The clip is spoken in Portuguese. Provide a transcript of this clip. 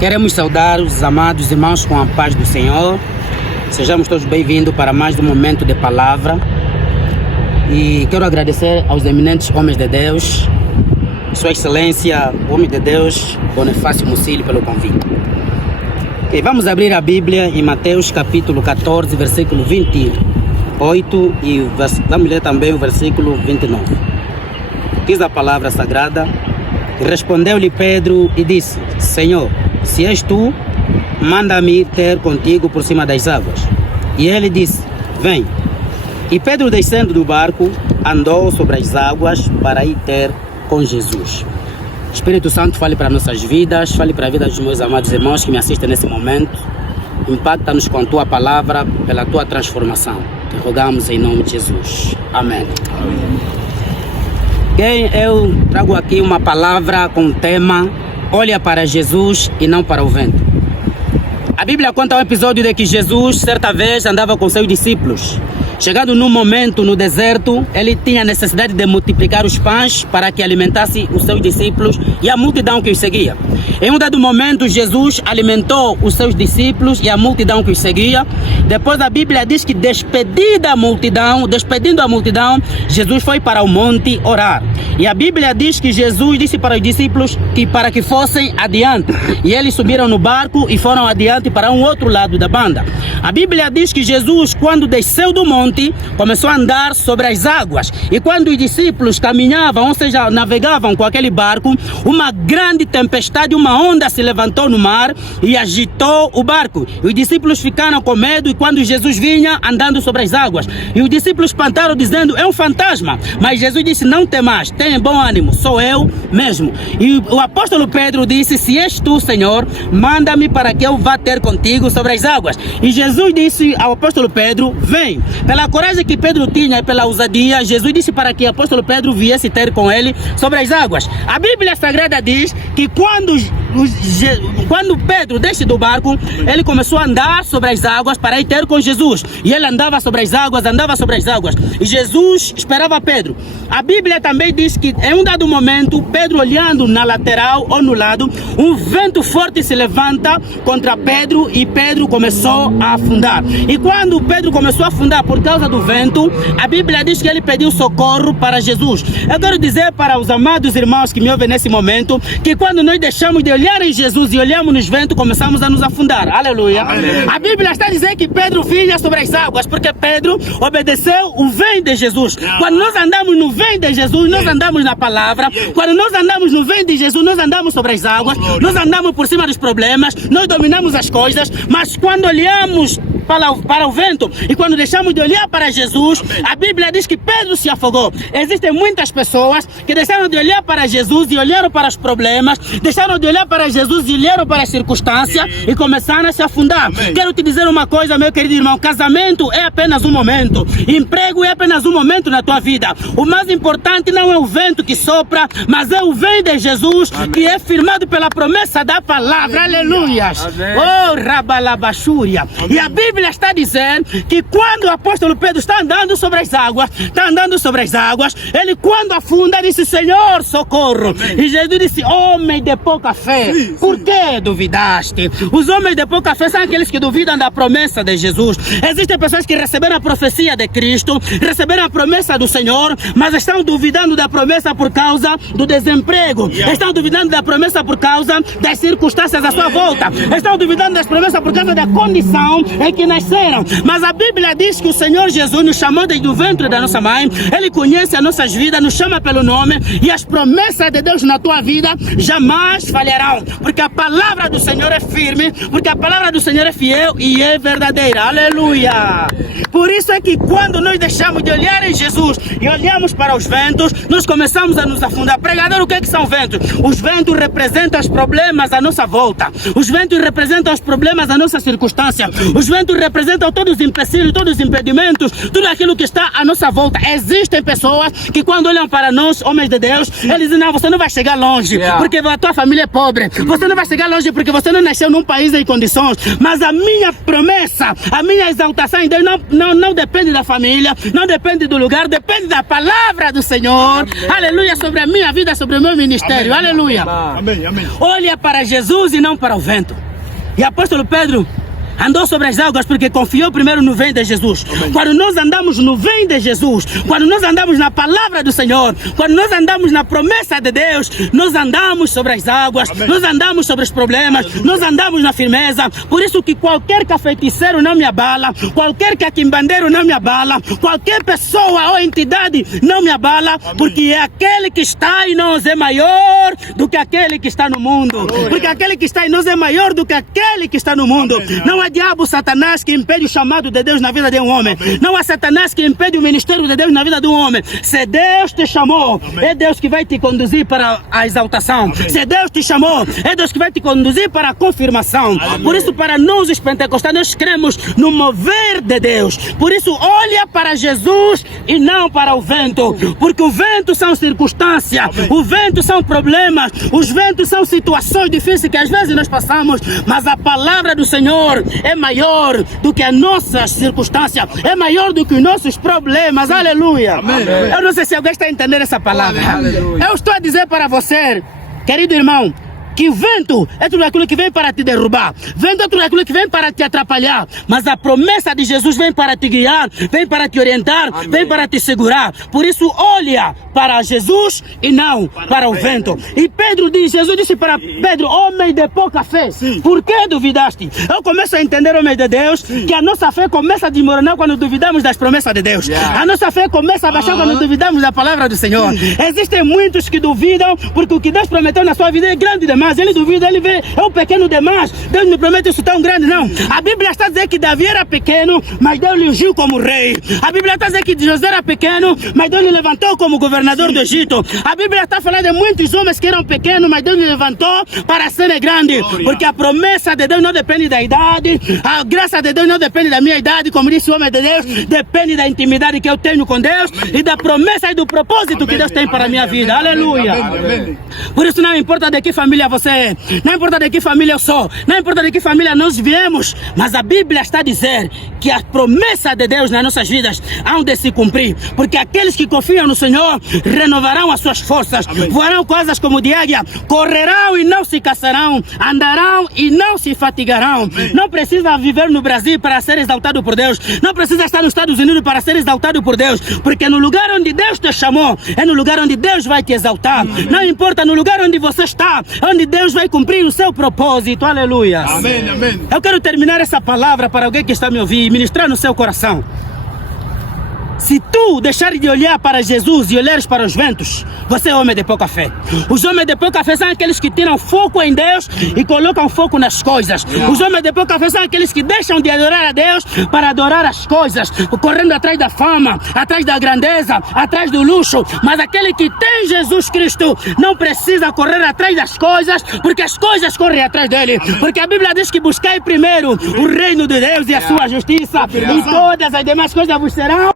Queremos saudar os amados irmãos com a paz do Senhor. Sejamos todos bem-vindos para mais um momento de palavra. E quero agradecer aos eminentes homens de Deus, Sua Excelência, o homem de Deus, Bonifácio Mucílio, pelo convite. E vamos abrir a Bíblia em Mateus capítulo 14, versículo 28 e vamos ler também o versículo 29. Diz a palavra sagrada: respondeu-lhe Pedro e disse: Senhor, se és tu, manda-me ter contigo por cima das águas. E ele disse: vem. E Pedro, descendo do barco, andou sobre as águas para ir ter com Jesus. Espírito Santo, fale para nossas vidas, fale para a vida dos meus amados irmãos que me assistem nesse momento. Impacta-nos com a tua palavra, pela tua transformação. Te rogamos em nome de Jesus. Amém. Eu trago aqui uma palavra com o tema: olha para Jesus e não para o vento. A Bíblia conta um episódio de que Jesus, certa vez, andava com seus discípulos. Chegando num momento no deserto, ele tinha necessidade de multiplicar os pães para que alimentasse os seus discípulos e a multidão que os seguia. Em um dado momento, Jesus alimentou os seus discípulos e a multidão que os seguia. Depois a Bíblia diz que despedindo a multidão, Jesus foi para o monte orar. E a Bíblia diz que Jesus disse para os discípulos que para que fossem adiante. E eles subiram no barco e foram adiante para um outro lado da banda. A Bíblia diz que Jesus, quando desceu do monte, começou a andar sobre as águas. E quando os discípulos caminhavam, ou seja, navegavam com aquele barco, uma grande tempestade, uma onda se levantou no mar e agitou o barco. E os discípulos ficaram com medo e quando Jesus vinha andando sobre as águas. E os discípulos espantaram dizendo: é um fantasma. Mas Jesus disse: não temas, tenha bom ânimo, sou eu mesmo. E o apóstolo Pedro disse: se és tu, Senhor, manda-me para que eu vá ter contigo sobre as águas. E Jesus disse ao apóstolo Pedro: vem. Pela coragem que Pedro tinha e pela ousadia, Jesus disse para que o apóstolo Pedro viesse ter com ele sobre as águas. A Bíblia Sagrada diz que quando Pedro desce do barco, ele começou a andar sobre as águas para ir ter com Jesus. E ele andava sobre as águas. E Jesus esperava Pedro. A Bíblia também diz que em um dado momento, Pedro olhando na lateral ou no lado, um vento forte se levanta contra Pedro e Pedro começou a afundar. E quando Pedro começou a afundar por causa do vento, a Bíblia diz que ele pediu socorro para Jesus. Eu quero dizer para os amados irmãos que me ouvem nesse momento, que quando nós deixamos de olhar em Jesus e olhamos nos ventos, começamos a nos afundar. Aleluia. Amém. A Bíblia está dizendo que Pedro vinha sobre as águas, porque Pedro obedeceu o vem de Jesus. Quando nós andamos no vem de Jesus, nós andamos na palavra. Quando nós andamos no vem de Jesus, nós andamos sobre as águas, nós andamos por cima dos problemas, nós dominamos as coisas. Mas quando olhamos para o vento e quando deixamos de olhar para Jesus, a Bíblia diz que Pedro se afogou. Existem muitas pessoas que deixaram de olhar para Jesus e olharam para os problemas, deixaram de olhar para Jesus e olharam para as circunstâncias e começaram a se afundar. Amém. Quero te dizer uma coisa, meu querido irmão: casamento é apenas um momento, emprego é apenas um momento na tua vida. O mais importante não é o vento que sopra, mas é o vem de Jesus. Amém. Que é firmado pela promessa da palavra. Aleluias. Oh, rabalabachúria. E a Bíblia está dizendo que quando o apóstolo Pedro está andando sobre as águas, ele quando afunda disse: Senhor, socorro. Amém. E Jesus disse: homem de pouca fé, por que duvidaste? Os homens de pouca fé são aqueles que duvidam da promessa de Jesus. Existem pessoas que receberam a profecia de Cristo, receberam a promessa do Senhor, mas estão duvidando da promessa por causa do desemprego, estão duvidando da promessa por causa das circunstâncias à sua volta, estão duvidando das promessas por causa da condição em que nasceram. Mas a Bíblia diz que o Senhor Jesus nos chamou desde o ventre da nossa mãe. Ele conhece as nossas vidas, nos chama pelo nome, e as promessas de Deus na tua vida jamais falharão, porque a palavra do Senhor é firme, porque a palavra do Senhor é fiel e é verdadeira. Aleluia. Por isso é que quando nós deixamos de olhar em Jesus e olhamos para os ventos, nós começamos a nos afundar. Pregador, o que são ventos? Os ventos representam os problemas à nossa volta, os ventos representam os problemas da nossa circunstância, os ventos ventos representam todos os empecilhos, todos os impedimentos, tudo aquilo que está à nossa volta. Existem pessoas que quando olham para nós, homens de Deus, eles dizem, não, você não vai chegar longe, porque a tua família é pobre. Você não vai chegar longe porque você não nasceu num país em condições. Mas a minha promessa, a minha exaltação em Deus não depende da família, não depende do lugar, depende da palavra do Senhor. Amém. Aleluia, sobre a minha vida, sobre o meu ministério. Amém. Aleluia. Amém. Amém. Olha para Jesus e não para o vento. E apóstolo Pedro andou sobre as águas porque confiou primeiro no vem de Jesus. Amém. Quando nós andamos no vem de Jesus, quando nós andamos na palavra do Senhor, quando nós andamos na promessa de Deus, nós andamos sobre as águas. Amém. Nós andamos sobre os problemas. Aleluia. Nós andamos na firmeza. Por isso que qualquer cafeiticeiro não me abala, qualquer caquimbandeiro não me abala, qualquer pessoa ou entidade não me abala. Amém. Porque é aquele que está em nós é maior do que aquele que está no mundo. Aleluia. Porque aquele que está em nós é maior do que aquele que está no mundo. Amém. Não há diabo, Satanás, que impede o chamado de Deus na vida de um homem. Amém. Não há Satanás que impede o ministério de Deus na vida de um homem. Se Deus te chamou, amém, é Deus que vai te conduzir para a exaltação. Amém. Se Deus te chamou, é Deus que vai te conduzir para a confirmação. Amém. Por isso, para nós os pentecostais, nós cremos no mover de Deus. Por isso, olha para Jesus e não para o vento. Porque o vento são circunstâncias, amém, o vento são problemas, os ventos são situações difíceis que às vezes nós passamos, mas a palavra do Senhor é maior do que as nossas circunstâncias, é maior do que os nossos problemas. Aleluia. Amém. Eu não sei se alguém está entendendo essa palavra. Aleluia. Eu estou a dizer para você, querido irmão, que vento é tudo aquilo que vem para te derrubar, vento é tudo aquilo que vem para te atrapalhar, mas a promessa de Jesus vem para te guiar, vem para te orientar, amém, vem para te segurar. Por isso olha para Jesus e não para o vento. E Pedro diz, Jesus disse para Pedro, homem de pouca fé, sim, por que duvidaste? Eu começo a entender, homem de Deus, sim, que a nossa fé começa a desmoronar quando duvidamos das promessas de Deus. A nossa fé começa a baixar quando duvidamos da palavra do Senhor. Existem muitos que duvidam porque o que Deus prometeu na sua vida é grande demais. Ele duvida, ele vê, é um pequeno demais. Deus me promete isso tão grande, não. A Bíblia está a dizer que Davi era pequeno, mas Deus lhe ungiu como rei. A Bíblia está a dizer que José era pequeno, mas Deus lhe levantou como governador do Egito. A Bíblia está falando de muitos homens que eram pequenos, mas Deus lhe levantou para ser grande. Porque a promessa de Deus não depende da idade, a graça de Deus não depende da minha idade, como disse o homem de Deus, depende da intimidade que eu tenho com Deus, amém, e da promessa e do propósito, amém, que Deus tem para a minha vida. Amém. Aleluia. Amém. Por isso não importa de que família você é, não importa de que família eu sou, não importa de que família nós viemos, mas a Bíblia está a dizer que a promessa de Deus nas nossas vidas hão de se cumprir, porque aqueles que confiam no Senhor renovarão as suas forças, amém, voarão com asas como de águia, correrão e não se cansarão, andarão e não se fatigarão. Amém. Não precisa viver no Brasil para ser exaltado por Deus, não precisa estar nos Estados Unidos para ser exaltado por Deus, porque no lugar onde Deus te chamou, é no lugar onde Deus vai te exaltar. Amém. Não importa no lugar onde você está, onde Deus vai cumprir o seu propósito. Aleluia. Amém, amém. Eu quero terminar essa palavra para alguém que está me ouvindo e ministrar no seu coração. Se tu deixares de olhar para Jesus e olhares para os ventos, você é homem de pouca fé. Os homens de pouca fé são aqueles que tiram foco em Deus e colocam foco nas coisas. Os homens de pouca fé são aqueles que deixam de adorar a Deus para adorar as coisas, correndo atrás da fama, atrás da grandeza, atrás do luxo. Mas aquele que tem Jesus Cristo não precisa correr atrás das coisas, porque as coisas correm atrás dele. Porque a Bíblia diz que buscai primeiro o reino de Deus e a sua justiça, e todas as demais coisas vos serão